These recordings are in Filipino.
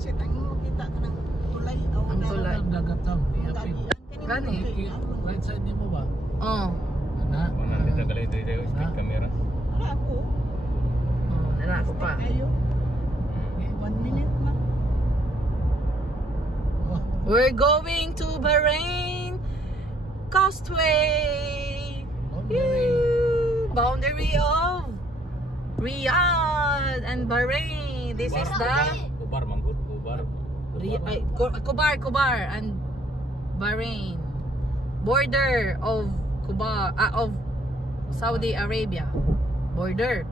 sunset ang kita ka ng tulay. Ang tulay. Ang gagataw. Gani? Right side ni mo ba? Oo. Na? Wala dito galay dito speed camera. Wala ako. Nala ako pa. Ayo. 1 minute na. Oh. We're going to Bahrain Causeway. Boundary of Riyadh and Bahrain. This is the Kubar manggod, kubar. Kubar and Bahrain. Border of of Saudi Arabia. Border.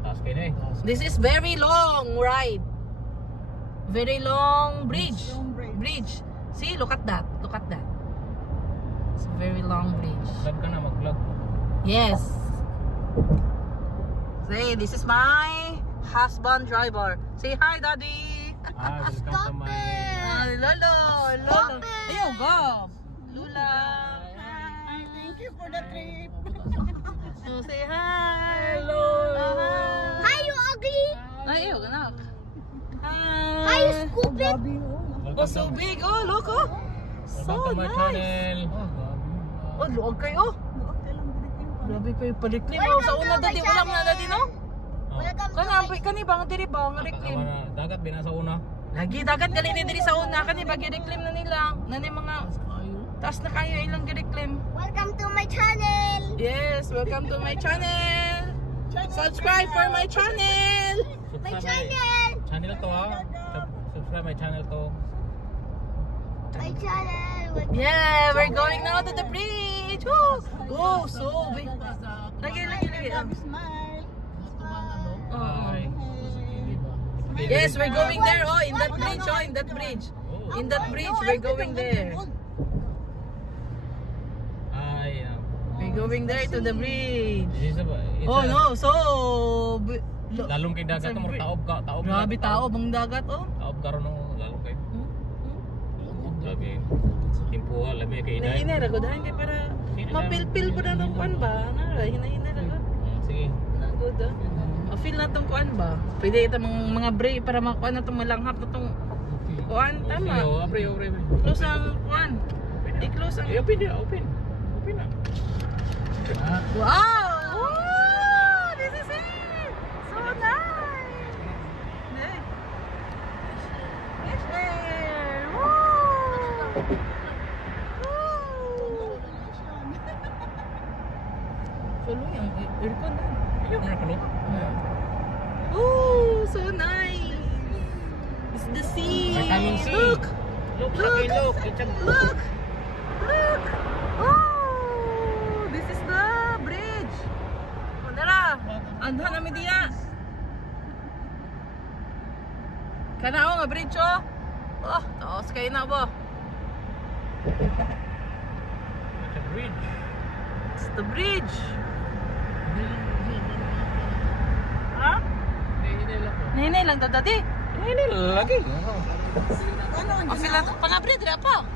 Taas kayo na eh. This is very long ride. Very long bridge. Long bridge. Bridge. See, look at that. Look at that. It's a very long bridge. Vlog ka na, mag-vlog. Yes. Say, this is my husband driver. Say hi, daddy. Welcome to my... Lolo. Lolo. Ayaw, go. Lula. Hi, thank you for the trip. So say hi. Hello. Hi, you ugly! Ayaw, anak. Hi, you stupid! Grabe oh. Oh, so big. Oh, look, oh. So Welcome to my nice. channel. Oh, luwag kayo. Luwag ka lang direkin pa. Grabe kayo paliklim. Oh, sa una dati, walang na dati, no? Welcome to Kana, my kani bang diri ba ang reklim? Dagat binasa una. Lagi dagat gali ni diri sa una kani ba gireklim na nila. Nani mga taas na kayo ilang gireklim. Welcome to my channel! Yes, welcome to my channel. Subscribe for my channel. My channel! Channel to ha. Subscribe my channel to. My channel! Yeah, we're going now to the bridge. Woo! Oh, so big. Lagi. Grabe smile. Hi. Yes, we're going there. Oh, in that bridge. Oh, in that bridge. In that bridge, we're going there. We're going there to the bridge. Oh no, so Lalong kay dagat mo taob ka, taob. grabe tao bang dagat oh. Taob ka ron lalong kay. Grabe. Timpuha labi kay inay. Hina ra godahan kay para mapilpil po na tong kuan ba? Nara hina ra ka. Sige. Nagod ah. Feel na tong kuan ba? Pwede ita mga break para makuan na tong malanghap na tong kuan tama. Sige, obre. Close ang kuan. I-close ang Open na, open. Open na. wow! Wow! This is it! So nice! Fish air! Woo! Woo! Tuloy ang aircon na. Ayun na kalo. Ooh, so nice! It's the sea! Vitamin C. Look! Look, Look! Look! Look! Oh! This is the bridge! Nara! Andhan namin diya! Kana nga bridge oh! Oh! Taos kayo na ba? It's a bridge. It's the bridge! Ha? Nahinay lang daw dati! Ini lagi. Ano ang O sila pangabri, dira pa!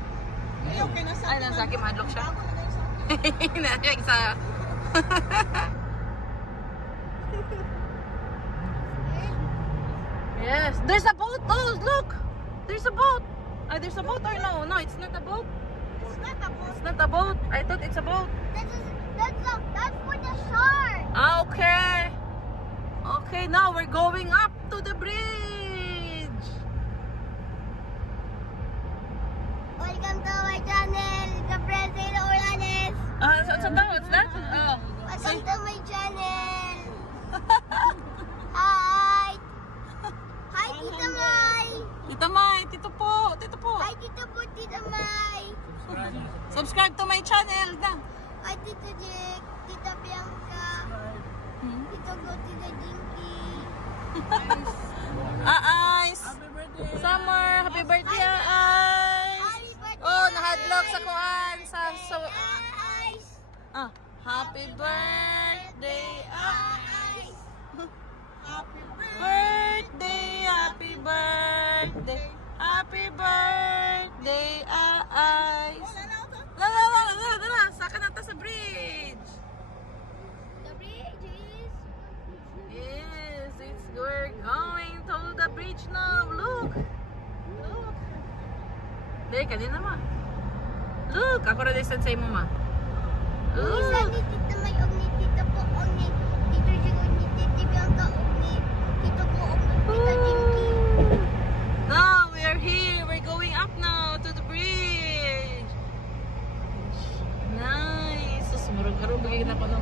Ayaw kay nasa. Ay, nasa akin madlock siya. Ako na isa. Yung isa. Yes, there's a boat. Oh, look, there's a boat. There's a boat or no? No, it's not a boat. It's not a boat. It's not a boat. I thought it's a boat. That's for the shark! Okay. Okay, now we're going up to the bridge. Welcome to my channel, Gabriel Zeno Orlanes! So what's that? Oh, Welcome to my channel! Hi! Hi, Tita Mai! Tita Mai, Tito po, Tito po. Hi, Tita po, Tita Mai! Subscribe to my channel na. Hi, Tita Jake, Tita Bianca, Tita Go, Tita Jinky. Ice. Summer, happy birthday, Ice. Oh, nahadlock sa kuan sa Ice! happy birthday, Ice. Happy Birthday, happy birthday. Happy birthday, Ice. Dala, saka na ta sa bridge. The bridge is... Yes, we're going to the bridge now. Look. Dahil kanina ma. Look, ako na distance sa mo ma. Isa Look. ni Tita May og ni Tita po og ni Tito Jig og ni Titi Bianca og ni Tito po og ni Tita Jinky. Now we are here. We're going up now to the bridge. Nice. Sus, marag-arong bagay na ko na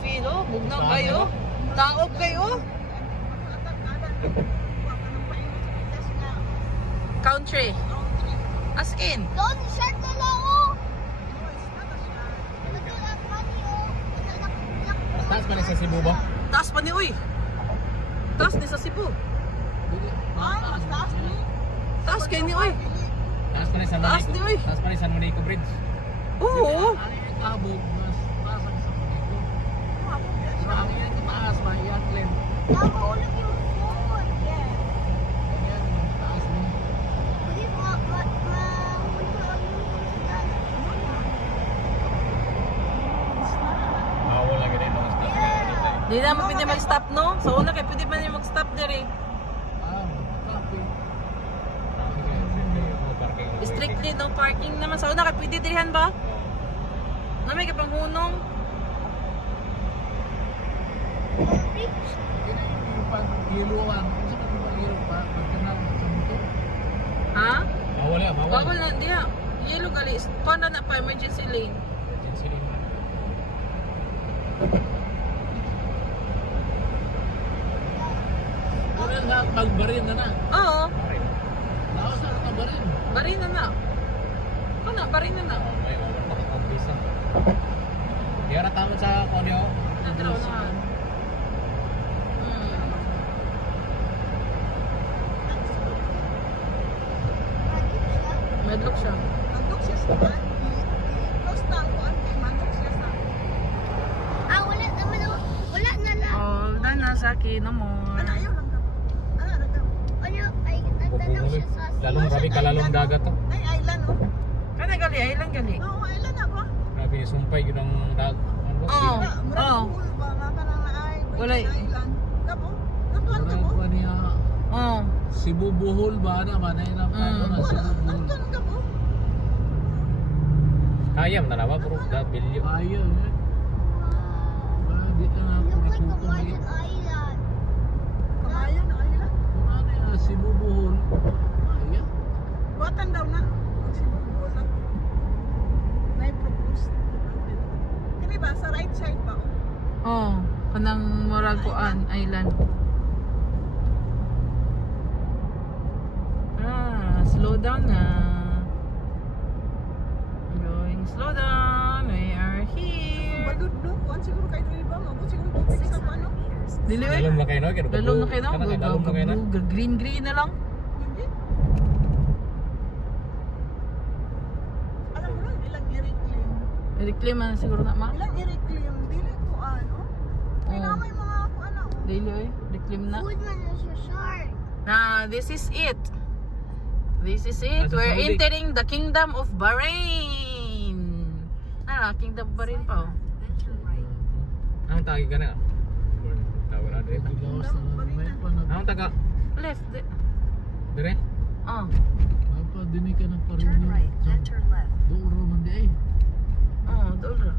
feel. Oh, bugnaw kayo. Taob kayo. Country. As in. Doon, shirt na lang oh. Naglalak money oh. Taas pa rin sa Cebu ba? Taas pa ni uy. Taas ni sa Cebu. Mas taas ni. Taas kayo ni uy. Taas pa rin San Taas Monico. ni uy. Taas pa rin San Monico Bridge. Oo. Ano yung kabog, mas taas ang sa Maniko. Sa akin yung kataas, mahiyat lang. Nakahulog yung phone. Yeah. Yan, yung taas mo. Hindi mahulog yung sigaw. Bawal lang ganito. Di na mo pwede mag-stop no? Sa una kayo pwede man yung mag-stop diri. Traffic. Strictly no parking naman. Sa una kayo pwede dirihan ba? Na may kapanghunong. Rich. Kaya yung pag-iluan, kung saan yung pag-iluan pa, pagkanal sa motor. Ha? Bawal yan, bawal. Bawal na, di ha. Yellow gali. Kung na pa emergency lane. Emergency lane. Kung yan na, magbarin na na. Oo. Alright. Laos na ka barin. Barin na na. Kung na, barin na na. May bawal pa kakumpisa. Kaya na tama sa konyo. Natraw na. Medlock siya. Mandok siya sa kan. Close na ako ante. Mandok siya sa. Wala naman oh. Wala na lang. Oh, na nasa akin no more. Ano ayaw lang ka. Ano lang ka. Ano, ay, nagtanong siya sa Lalong grabe ka lalong dagat to. Ay island oh. Kana gali, ay lang gali. Oo, island ako. Grabe sumpay yun ang dag. Ano ba? Oo. Murag pool ba nga ka nang naay. Wala. Island. Kabo. Natuan ka Parang mo. pa niya, Oh. Cebu Bohol ba na, manay na pa na Wala. Cebu Bohol. Natuan ka mo. Kaya mo na naman bro. Bilyo. Ayaw eh. Di ka na Look like kurikuto a ngayon. Martian island. Kamayan na island. Kung ano yung Cebu Bohol, ayaw. Buatan daw na. Pag sinubol na. Na-propose. Kini ba? Sa right side ba? Oh, kanang Moraguan Island. Slow down na. Going slow down. We are here. Balud no? Kuan siguro kayo doon ba? Mabot siguro tubig sa ano? Dili eh. Dalom na kayo no? Dalom na kayo no? Dalom na kayo no? Green na lang. Hindi. Alam mo lang, ilang i-reclaim. I-reclaim na siguro na ma. Ilang i-reclaim. Dili ko ano. May Oh. namay mga ano. Dili eh. Reclaim na. Food man is your shark. This is it. This is it. Nasa We're Saudi. entering the Kingdom of Bahrain. Kingdom of Bahrain pa oh. Anong tagi ka na? Tawag na dire. Laos na lang, may pa na. Anong taga? Left. Dire? Oh. May pa, dini ka ng parin. Doon roman di ay. Oh, doon ra.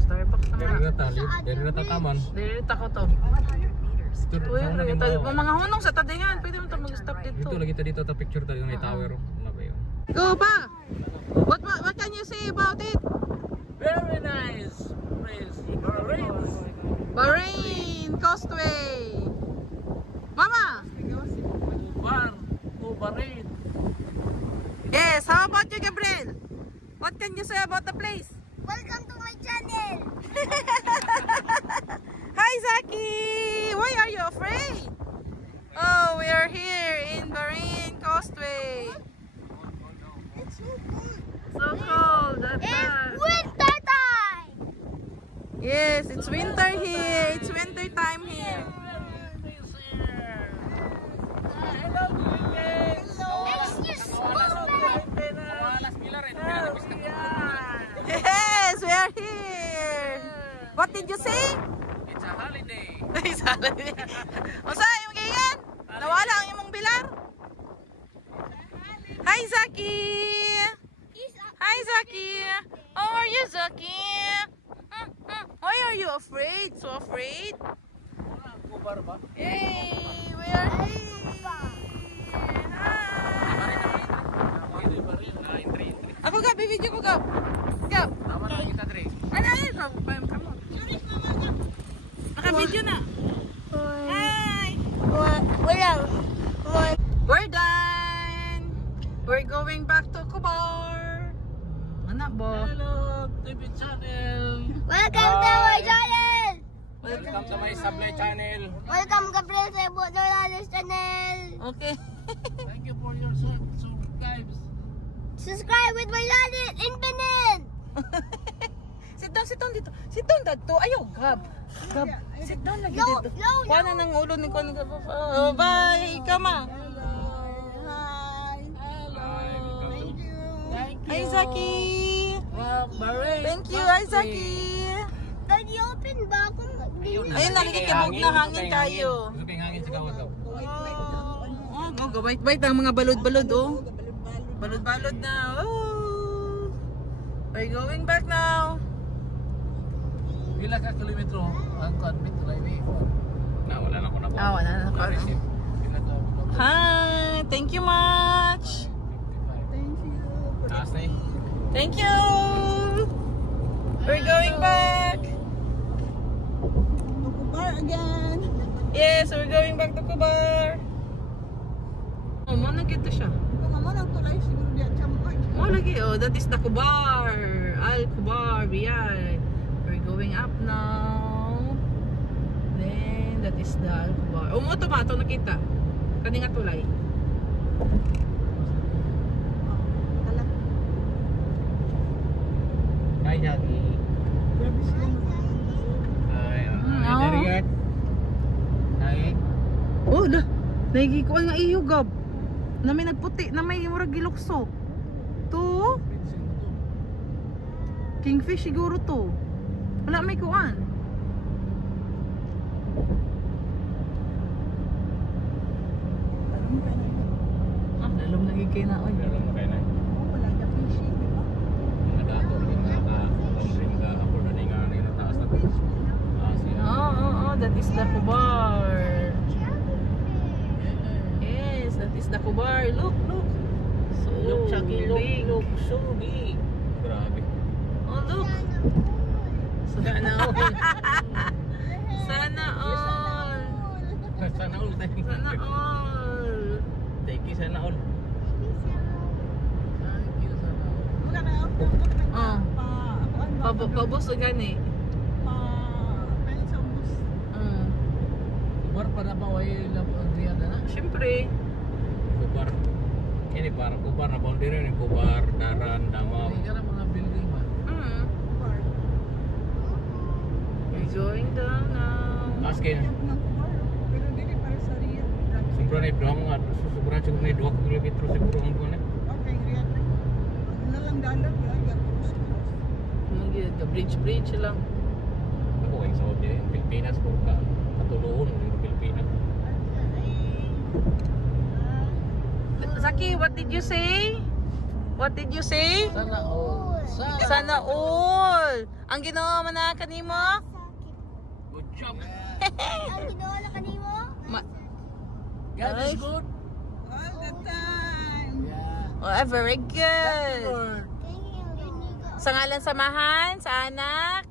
Starbucks na Dire nga. na talib. Dire na tataman. Dito ko to. Dito Uy, saan na ito, yung mga hunong sa tadingan. Pwede mo ito mag-stop dito. Dito lagi tayo dito ta picture tayo ng tower. Ano ba yun? Go pa! What can you say about it? Very nice place. Bahrain Causeway. Mama! Bar, Bahrain. Yes, how about you, Gabriel? What can you say about the place? Welcome to my channel. Hi, Zaki! Why are you afraid? Oh, we are here in Bahrain Causeway. It's so cold. So cold. It's winter time. Yes, it's winter here. It's winter time here. Excuse me. Yes, we are here. What did you say? It's a holiday. It's holiday. O sa, yung ganyan? Nawala ang imong bilar? Zaki. Why are you afraid? So afraid? Kubar ba? Yay! We are here! Hi! Ito yung baril. Entry. Ako, Gab, i-video ko, Gab. Gab. Tama na kita, Dre. Ano, come on. Naka-video na. Hi! We're done! We're going back to Kubar. Anak ba? Hello, TV channel. Welcome to my channel! Welcome to my Sablay channel. Welcome ka pala sa Botolalis channel! Okay. Thank you for your subscribes. Subscribe with my channel, Infinite! Sit down dito. Sit down dito. Ayaw, Gab. Gab, sit down lagi No, dito. no, Kuha na ng ulo ni Kuha. Oh, bye. Kama. Hi. Thank you. Thank you. Hi, Zaki. Baril. Thank you, hi, Zaki. Daddy, open ba ako? Ayun, nakikikibog na hangin tayo. Gusto kayong hangin sa kawat daw. Oh, gabait-bait ang mga balod-balod, oh. Balod-balod na. Oh. We're going back now. Pila ka kilometro ang convent live Na, wala na ako na po. Ah, wala na ako. Receive. Pila ka Hi, thank you much. 55. Thank you. Taas na eh. Thank you. We're going back. Kubar again. Yes, we're going back to Kubar. Oh, mo na kita siya. Kung naman ang tulay siguro diyan sa mga. Oh, lagi. Oh, that is the Kubar. Al Kubar, Riyadh. We're going up now. Then, that is the Al Kubar. Oh, mo tomato nakita. Kani nga tulay. Hala. Hi, Jackie. Grabe sila. Hi. Oh. Hi, Dariat. Hi. Oh, dah. Nagikuan nga iyo, Gab. Na may nagputi, na may murag gilukso. To? Kingfish siguro to. Wala may kuan. Alam ka na yun. Ah, dalom lagi kayo na. Oy. Alam mo kayo na. Oh, wala ka fishing, di ba? Mga dato rin nga ka. Rin ka. Ako na nga na yung taas na. Siya. Oh, that is the Kubar. Yes, that is the Kubar. Look. So Look, Chucky, big. look, so big. Grabe. Oh, look. Sana all. Sana all. Sana all. Sana all. Thank you, sana all. Thank you, sana all. Wala na ako. Ah. Pa, ako ang Pabos o gani. Palit sa bus. Kubar pa na ba? Way love ang Riyadh na? Siyempre. Kubar. Ini parang kubar na boundary ni Kubar, Daran, Damam. Hindi ka na mga building ba? Kubar. We're going down now. Askin. Pero dili para sa Riyadh. Grabe. Sobra na ibang at sobra siguro na 2 kilometro siguro ang buwan. Okay, Riyadh. Ano lang dalag, Riyadh. The bridge lang. Ako ay sa Pilipinas po ka katuluhon ng Pilipinas. Zaki, what did you say? What did you say? Sana all. Sana all. Ang ginawa man na kanimo? Good job. Ang ginawa na kanimo? God is good. All the time. Yeah. Oh, very good. Lord. Sa ngalan samahan, sa anak,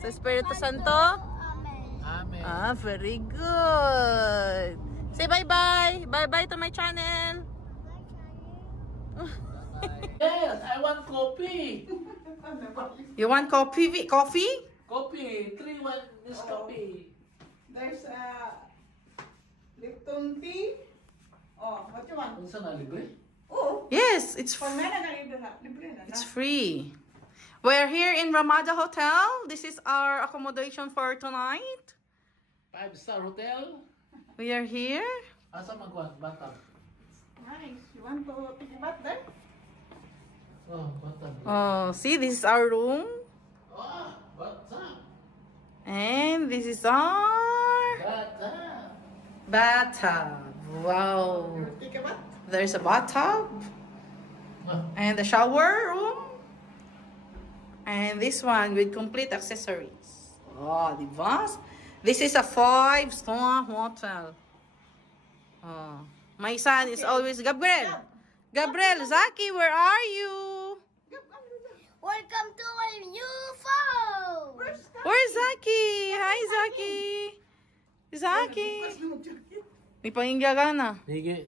sa Espiritu Santo. Amen. Amen. Ah, very good. Say bye-bye. Bye-bye to my channel. Yes, I want coffee. You want coffee? Coffee? Coffee. 3-1 is coffee. There's a Lipton tea. Oh, what you want? Unsa na libre? Oh, Yes, it's for men na ganito na. Libre na na. It's free. We're here in Ramada Hotel. This is our accommodation for tonight. 5-star hotel. We are here. Asa magkuhan? Batam. Nice. You want to pick it up there? Oh, Batam. Oh, see, this is our room. Oh, Batam. And this is our Batam. bathtub. Wow. Take a what? There's a bathtub. Oh, And the shower room. And this one with complete accessories. Oh, di ba? This is a 5-star hotel. Oh. My son is always Gabriel. Gabriel, Zaki, where are you? Welcome to my new phone. Where's Zaki? Hi, Zaki. Zaki. May pangingga ka na. Sige.